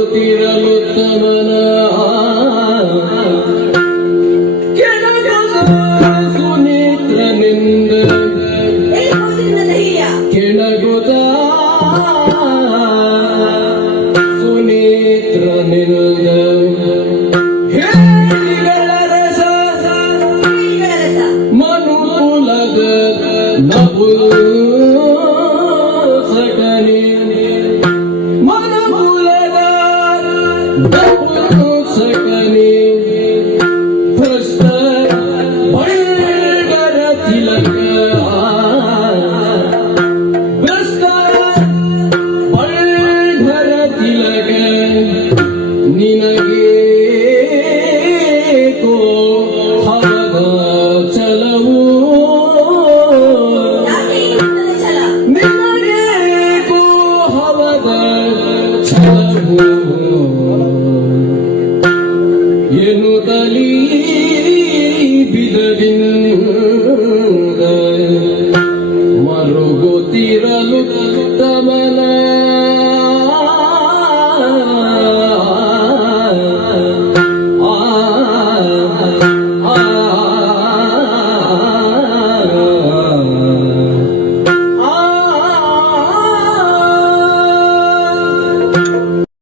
ನಗುತ್ತಿರಲುತ್ತಮನ ಸುನೇತ್ರನಿಂದ ಕೆಳಗುತ್ತ ಸುನೇತ್ರನಿಂದ ಹೇಳಿಗಳ ರಸ ಮನುಕುಲದ ನಗು ಸಕನಿ ಮನುಕುಲದ ನಗು ಸಕನಿ ಭ್ರಷ್ಟ ಬಳ್ಳಗರ ತಿಲಕ ಭ್ರಷ್ಟ ಬಳ್ಳಗರ ತಿಲಕ ನಿನಗೆ ಕೋ ಹವದ ಚಲವು ನಿನ್ನ